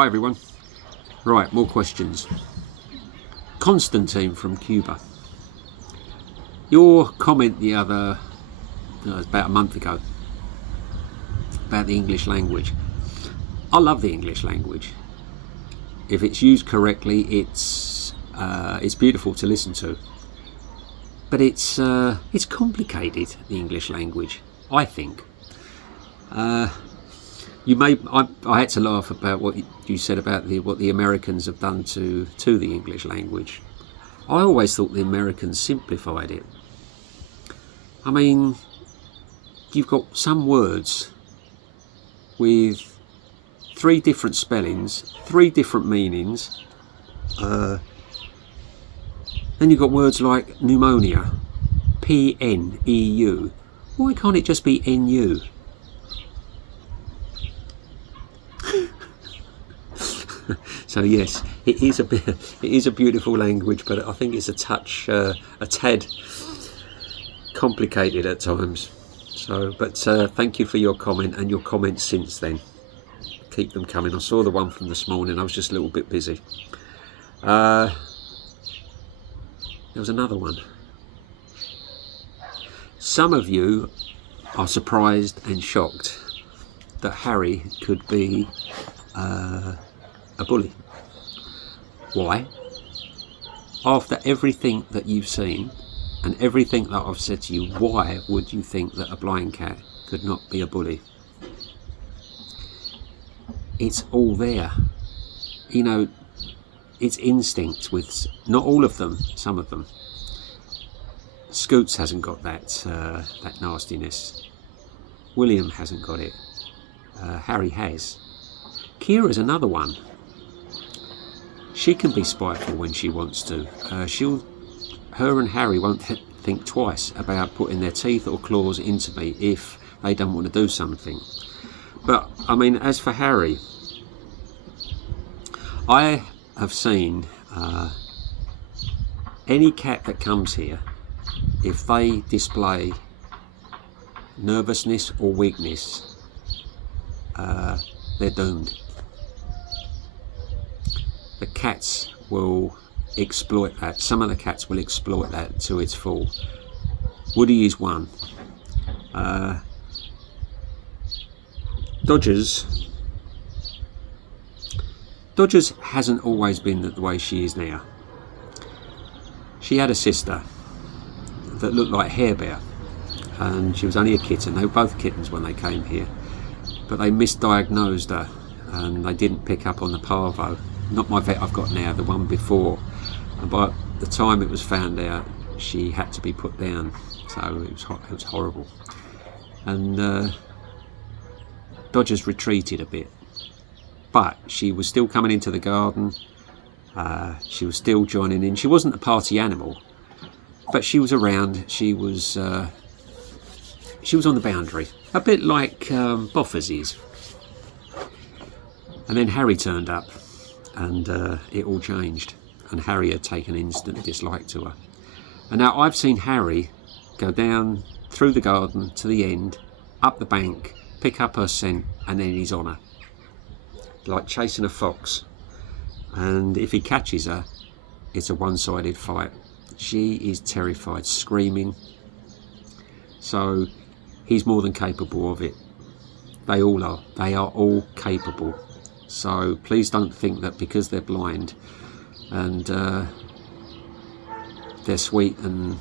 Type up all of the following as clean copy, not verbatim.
Hi everyone. Right, more questions. Constantine from Cuba. Your comment the other, it was about a month ago, about the English language. I love the English language. If it's used correctly, it's beautiful to listen to. But it's complicated, the English language, I think. I had to laugh about what you said about what the Americans have done to the English language. I always thought the Americans simplified it. I mean, you've got some words with 3 different spellings, 3 different meanings. Then you've got words like pneumonia, P-N-E-U. Why can't it just be N-U? So yes, it is a beautiful language, but I think it's a tad complicated at times. So, but thank you for your comment and your comments since then. Keep them coming. I saw the one from this morning. I was just a little bit busy. There was another one. Some of you are surprised and shocked that Harry could be a bully. Why? After everything that you've seen and everything that I've said to you, why would you think that a blind cat could not be a bully? It's all there. You know, it's instinct with, not all of them, some of them. Scoots hasn't got that nastiness. William hasn't got it. Harry has. Kira's another one. She can be spiteful when she wants to. Her and Harry won't think twice about putting their teeth or claws into me if they don't want to do something. But I mean, as for Harry, I have seen any cat that comes here, if they display nervousness or weakness, they're doomed. The cats will exploit that. Some of the cats will exploit that to its full. Woody is one. Dodgers hasn't always been the way she is now. She had a sister that looked like Hair Bear, and she was only a kitten. They were both kittens when they came here, but they misdiagnosed her and they didn't pick up on the parvo. Not my vet I've got now, the one before. And by the time it was found out, she had to be put down. So it was horrible. And Dodgers retreated a bit, but she was still coming into the garden. She was still joining in. She wasn't a party animal, but she was around. She was on the boundary, a bit like Boffers is. And then Harry turned up, and it all changed. And Harry had taken instant dislike to her. And now I've seen Harry go down through the garden to the end, up the bank, pick up her scent, and then he's on her, like chasing a fox. And if he catches her, it's a one-sided fight. She is terrified, screaming. So he's more than capable of it. They all are. They are all capable. So please don't think that because they're blind and they're sweet and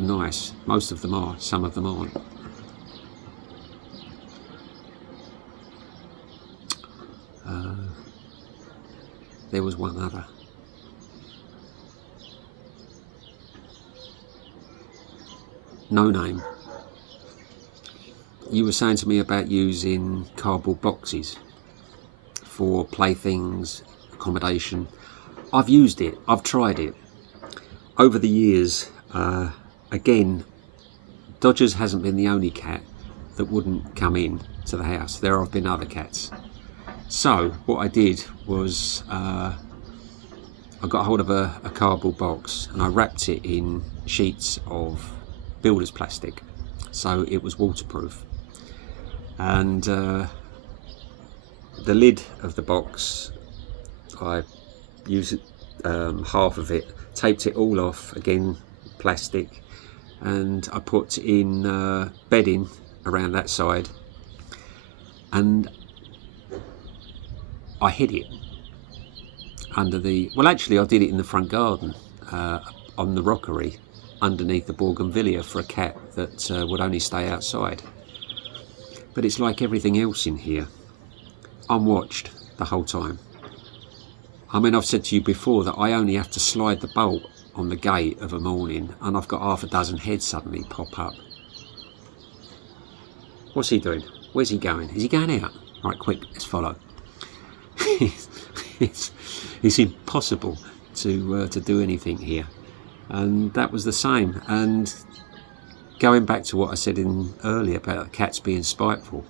nice. Most of them are. Some of them aren't. There was one other. No name. You were saying to me about using cardboard boxes for playthings, accommodation. I've used it. I've tried it. Over the years, again, Dodgers hasn't been the only cat that wouldn't come in to the house. There have been other cats. So what I did was I got hold of a cardboard box and I wrapped it in sheets of builder's plastic, so it was waterproof. And the lid of the box I used half of it, taped it all off, again plastic, and I put in bedding around that side, and I hid it under the, well actually I did it in the front garden, on the rockery underneath the bougainvillea for a cat that would only stay outside. But it's like everything else in here, I'm watched the whole time. I mean, I've said to you before that I only have to slide the bolt on the gate of a morning and I've got half a dozen heads suddenly pop up. What's he doing? Where's he going? Is he going out? Right, quick, let's follow. It's impossible to do anything here, and that was the same. And going back to what I said earlier about cats being spiteful,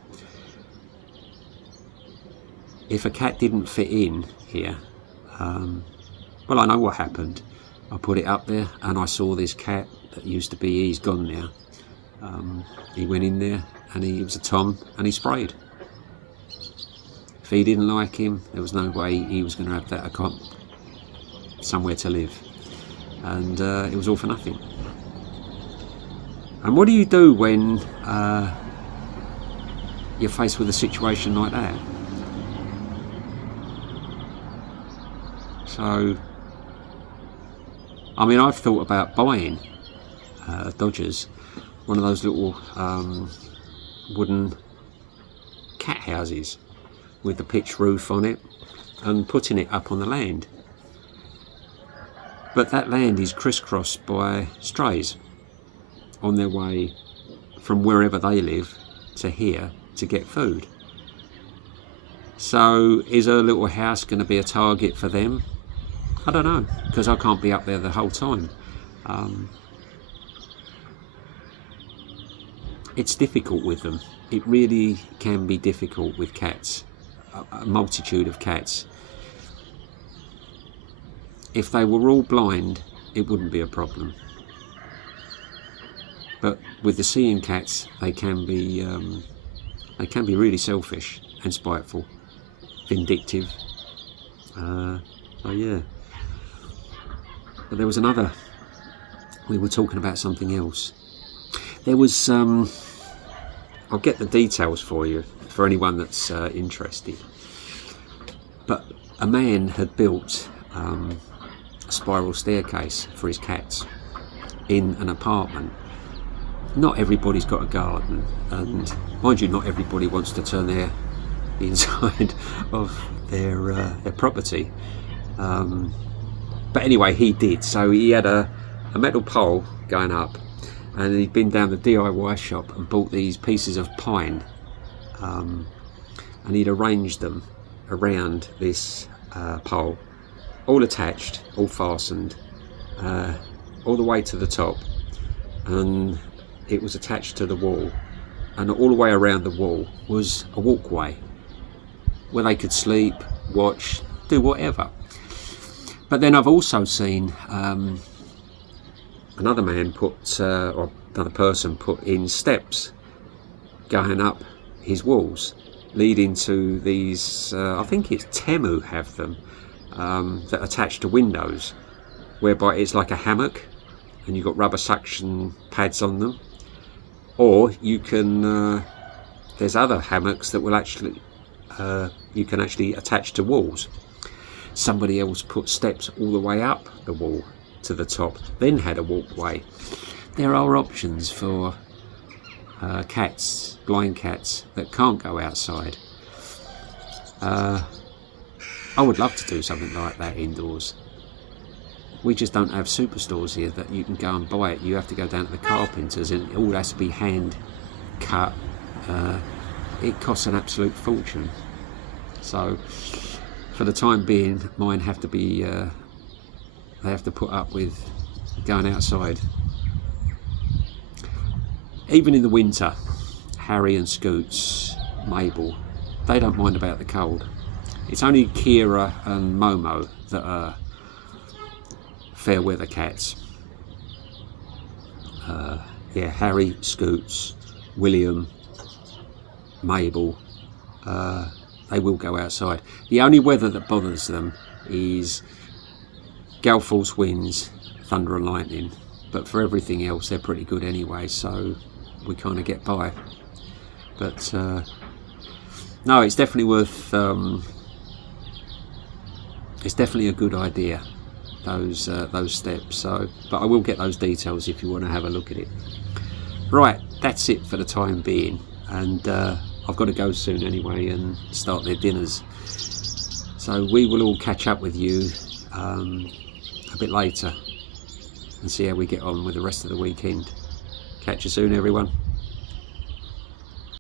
if a cat didn't fit in here, well, I know what happened. I put it up there and I saw this cat that used to be, he's gone now. He went in there and he was a tom and he sprayed. If he didn't like him, there was no way he was going to have that somewhere to live, and it was all for nothing. And what do you do when you're faced with a situation like that? So, I mean, I've thought about buying Dodgers, one of those little wooden cat houses with the pitch roof on it, and putting it up on the land. But that land is crisscrossed by strays on their way from wherever they live to here to get food. So is a little house going to be a target for them? I don't know, because I can't be up there the whole time. It's difficult with them. It really can be difficult with cats, a multitude of cats. If they were all blind, it wouldn't be a problem. But with the seeing cats, they can be really selfish and spiteful, vindictive. So yeah. But there was another. We were talking about something else. There was. I'll get the details for you for anyone that's interested. But a man had built a spiral staircase for his cats in an apartment. Not everybody's got a garden, and mind you, not everybody wants to turn the inside of their property. But anyway, he did. So he had a metal pole going up, and he'd been down the DIY shop and bought these pieces of pine, and he'd arranged them around this pole, all attached, all fastened, all the way to the top, and it was attached to the wall, and all the way around the wall was a walkway where they could sleep, watch, do whatever. But then I've also seen another man or another person put in steps going up his walls, leading to these, I think it's Temu have them, that attach to windows, whereby it's like a hammock and you've got rubber suction pads on them. Or you can, there's other hammocks that will actually, you can actually attach to walls. Somebody else put steps all the way up the wall to the top, then had a walkway. There are options for cats, blind cats, that can't go outside. I would love to do something like that indoors. We just don't have superstores here that you can go and buy it. You have to go down to the carpenters and it all has to be hand cut. It costs an absolute fortune. So for the time being, mine have to be, they have to put up with going outside. Even in the winter, Harry and Scoots, Mabel, they don't mind about the cold. It's only Kira and Momo that are fair weather cats. Yeah, Harry, Scoots, William, Mabel, they will go outside. The only weather that bothers them is gale force winds, thunder and lightning, but for everything else they're pretty good anyway, so we kind of get by. But no, it's definitely worth, it's definitely a good idea, those steps. So, but I will get those details if you want to have a look at it. Right, that's it for the time being, and I've got to go soon anyway and start their dinners. So we will all catch up with you a bit later and see how we get on with the rest of the weekend. Catch you soon, everyone.